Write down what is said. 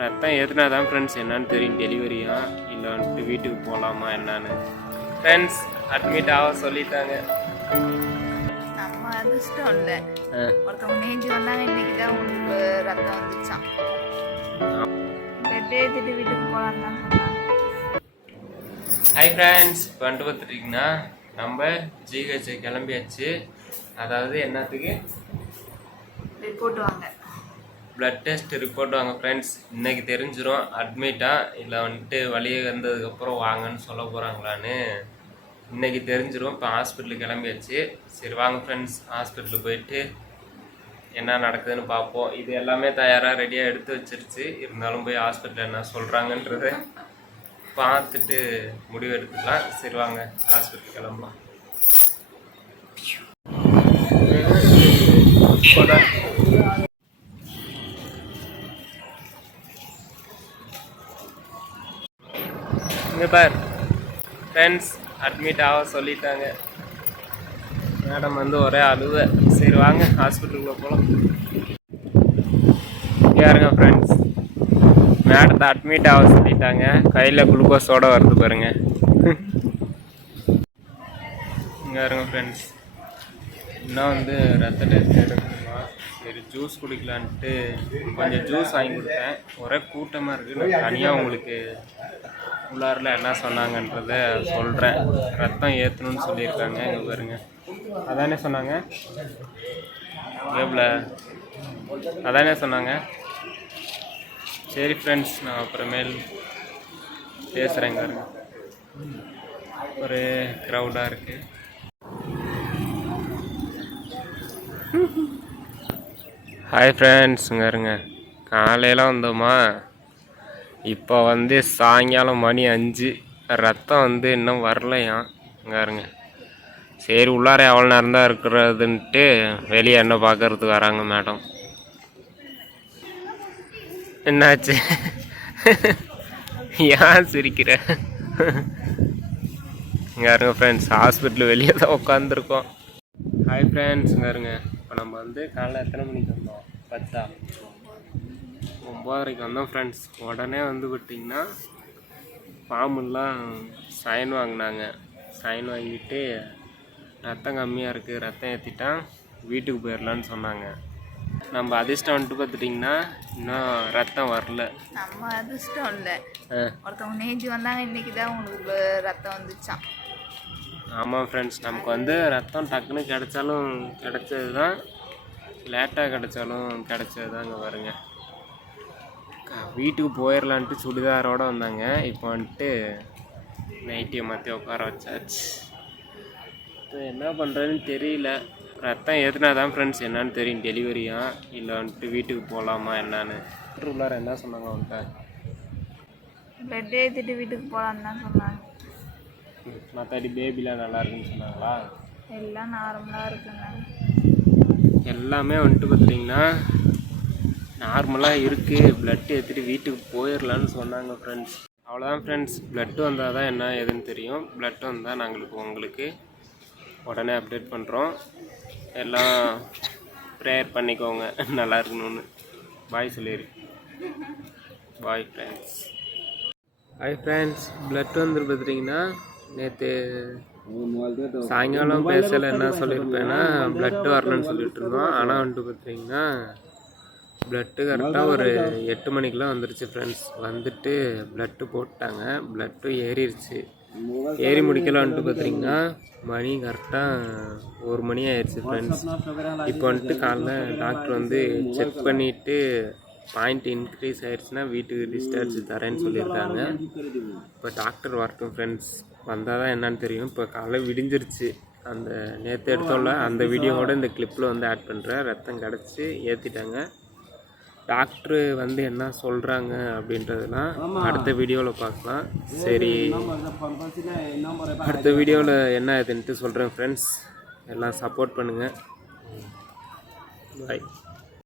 ரத்தம் ஏற்றுனா தான் ஃப்ரெண்ட்ஸ் என்னன்னு தெரியும். டெலிவரியா இல்லை வந்துட்டு வீட்டுக்கு போகலாமா என்னன்னு? ஃப்ரெண்ட்ஸ் அட்மிட் ஆக சொல்லிட்டாங்க. நம்ம அதிர்ஷ்டம் இல்லை. ஒருத்தவங்க நேஞ்சு வந்தாங்க இன்னைக்கு தான் உங்களுக்கு ரத்தம் வந்துச்சான் பெட்டே வீட்டுக்கு தான் சொன்னாங்க. ஹாய் ஃப்ரெண்ட்ஸ் இப்போ வந்துட்டு பார்த்துட்டிங்கன்னா நம்ம ஜிஹெச் கிளம்பியாச்சு. அதாவது என்னத்துக்கு? ரிப்போர்ட் வாங்க. பிளட் டெஸ்ட் ரிப்போர்ட் வாங்க ஃப்ரெண்ட்ஸ் இன்றைக்கி தெரிஞ்சிரும். அட்மிட்டா இல்லை வந்துட்டு வழியே வந்ததுக்கப்புறம் வாங்கன்னு சொல்ல போகிறாங்களான்னு இன்றைக்கி தெரிஞ்சிடும் இப்போ ஹாஸ்பிட்டலுக்கு கிளம்பியாச்சு. சரி வாங்க ஃப்ரெண்ட்ஸ் ஹாஸ்பிட்டலுக்கு போயிட்டு என்ன நடக்குதுன்னு பார்ப்போம். இது எல்லாமே தயாராக ரெடியாக எடுத்து வச்சிருச்சு. இருந்தாலும் போய் ஹாஸ்பிட்டலில் என்ன சொல்கிறாங்கன்றத பார்த்துட்டு முடிவு எடுத்துக்கலாம். சரி வாங்க ஹாஸ்பிட்டல் கிளம்பலாம். இப்போதான். இங்கே பார். ஃப்ரெண்ட்ஸ் அட்மிட் ஆக சொல்லிட்டாங்க. மேடம் வந்து ஒரே அழுவ. சரி வாங்க ஹாஸ்பிட்டலுக்குள்ள போகலாம் யாருங்க ஃப்ரெண்ட்ஸ் மேடத்தை அட்மிட் ஆக சொல்லிட்டாங்க. கையில் குளுக்கோஸோட வருது பாருங்க. இங்கே இருங்க ஃப்ரெண்ட்ஸ் இன்னும் வந்து ரத்த டெஸ்ட் எடுக்கணுமா? சரி ஜூஸ் குடிக்கலான்ட்டு கொஞ்சம் ஜூஸ் வாங்கி கொடுத்தேன். ஒரே கூட்டமாக இருக்குது நான் தனியாக உங்களுக்கு உள்ளாரில் என்ன சொன்னாங்கன்றத சொல்கிறேன் ரத்தம் ஏற்றணும்னு சொல்லியிருக்காங்க இங்கே பாருங்க. அதானே சொன்னாங்க? எவ்வளோ அதானே சொன்னாங்க? சரி ஃப்ரெண்ட்ஸ் நான் அப்புறமேல் பேசுகிறேங்க பாருங்க. ஒரு க்ரௌடாக இருக்குது ஹாய் ஃப்ரெண்ட்ஸுங்க இருங்க காலையில் வந்தோமா? இப்போ வந்து சாயங்காலம் மணி அஞ்சு. ரத்தம் வந்து இன்னும் வரலையாம் இங்கே சரி உள்ளார எவ்வளோ நேரம் தான் இருக்கிறதுன்ட்டு வெளியே என்ன பார்க்கறதுக்கு வராங்க மேடம். என்னாச்சு? ஏன் சிரிக்கிற? இங்கே இருங்க ஃப்ரெண்ட்ஸ் ஹாஸ்பிட்டல் வெளியே தான் உட்காந்துருக்கோம் ஹாய் ஃப்ரெண்ட்ஸ் இங்கே இருங்க இப்போ நம்ம வந்து காலைல எத்தனை மணிக்கு வந்தோம்? பத்தா? ஒம்போதரைக்கு வந்தோம் ஃப்ரெண்ட்ஸ் உடனே வந்து விட்டிங்கன்னா ஃபார்மெல்லாம் சைன் வாங்கினாங்க. சைன் வாங்கிட்டு ரத்தம் கம்மியாக இருக்குது ரத்தம் ஏற்றிட்டா வீட்டுக்கு போயிடலான்னு சொன்னாங்க. நம்ம அதிர்ஷ்டம் வந்துட்டு பார்த்துட்டிங்கன்னா இன்னும் ரத்தம் வரல. நம்ம அதிர்ஷ்டம் இல்லை. ஒருத்தவங்க நேஞ்சு வந்தாங்க இன்னைக்கு தான் உங்களுக்கு ரத்தம் வந்துச்சான் ஆமாம் ஃப்ரெண்ட்ஸ் நமக்கு வந்து ரத்தம் டக்குன்னு கிடைச்சாலும் கிடைச்சது தான் லேட்டாக கிடைச்சாலும் கிடைச்சது தான் இங்கே வருங்க வீட்டுக்கு போயிடலான்ட்டு சுடிதாரோடு வந்தாங்க. இப்போ வந்துட்டு நைட்டியை மாற்றி உட்கார வச்சாச்சு. இப்போ என்ன பண்ணுறதுன்னு தெரியல. ரத்தம் ஏற்றுனா தான் ஃப்ரெண்ட்ஸ் என்னன்னு தெரியும். டெலிவரியா இல்லை வந்துட்டு வீட்டுக்கு போகலாமா என்னன்னு? உள்ளார என்ன சொன்னாங்க அவன்கிட்ட? பெட் ஏற்றிட்டு வீட்டுக்கு போகலான்னு தான் சொன்னாங்க. மற்றாடி பேபிலாம் நல்லா இருக்குன்னு சொன்னாங்களா? எல்லாம் நார்மலாக இருக்குங்க. எல்லாமே வந்துட்டு பார்த்தீங்கன்னா நார்மலாக இருக்குது பிளட் எடுத்துகிட்டு வீட்டுக்கு போயிடலான்னு சொன்னாங்க ஃப்ரெண்ட்ஸ் அவ்வளோதான் ஃப்ரெண்ட்ஸ் பிளட் வந்தால் தான் என்ன ஏதுன்னு தெரியும். ப்ளட் வந்தால் நாங்களுக்கு உங்களுக்கு உடனே அப்டேட் பண்ணுறோம் எல்லாம் ப்ரேயர் பண்ணிக்கோங்க. நல்லா இருக்கணும்னு. பாய் சொல்லிடு bye friends hi friends blood வந்து பார்த்துட்டிங்கன்னா நேற்று சாயங்காலம் பேசல என்ன சொல்லியிருப்பேன்னா பிளட் வரணும்னு சொல்லிட்டு இருந்தோம். ஆனால் வந்துட்டு பார்த்தீங்கன்னா பிளட்டு கரெக்டாக ஒரு எட்டு மணிக்கெலாம் வந்துருச்சு ஃப்ரெண்ட்ஸ் வந்துட்டு பிளட்டு போட்டாங்க. பிளட்டு ஏறிடுச்சு ஏறி முடிக்கல வந்துட்டு பார்த்தீங்கன்னா மணி கரெக்டாக ஒரு மணி ஆயிடுச்சு ஃப்ரெண்ட்ஸ் இப்போ வந்துட்டு காலைல டாக்டர் வந்து செக் பண்ணிவிட்டு பாயிண்ட் இன்க்ரீஸ் ஆயிடுச்சுன்னா வீட்டுக்கு டிஸ்சார்ஜ் தரேன்னு சொல்லியிருக்காங்க. இப்போ டாக்டர் வரட்டும் ஃப்ரெண்ட்ஸ் வந்தால் தான் என்னன்னு தெரியும். இப்போ காலைல விடிஞ்சிருச்சு. அந்த நேற்று எடுத்தோம்ல அந்த வீடியோவோட இந்த கிளிப்பில் வந்து ஆட் பண்ணுறேன் ரத்தம் கிடச்சி ஏற்றிட்டாங்க டாக்டரு வந்து என்ன சொல்கிறாங்க அப்படின்றதெல்லாம் அடுத்த வீடியோவில் பார்க்கலாம். சரி. அடுத்த வீடியோவில் என்ன இதுன்ட்டு சொல்கிறேன் ஃப்ரெண்ட்ஸ் எல்லாம் சப்போர்ட் பண்ணுங்கள் பாய்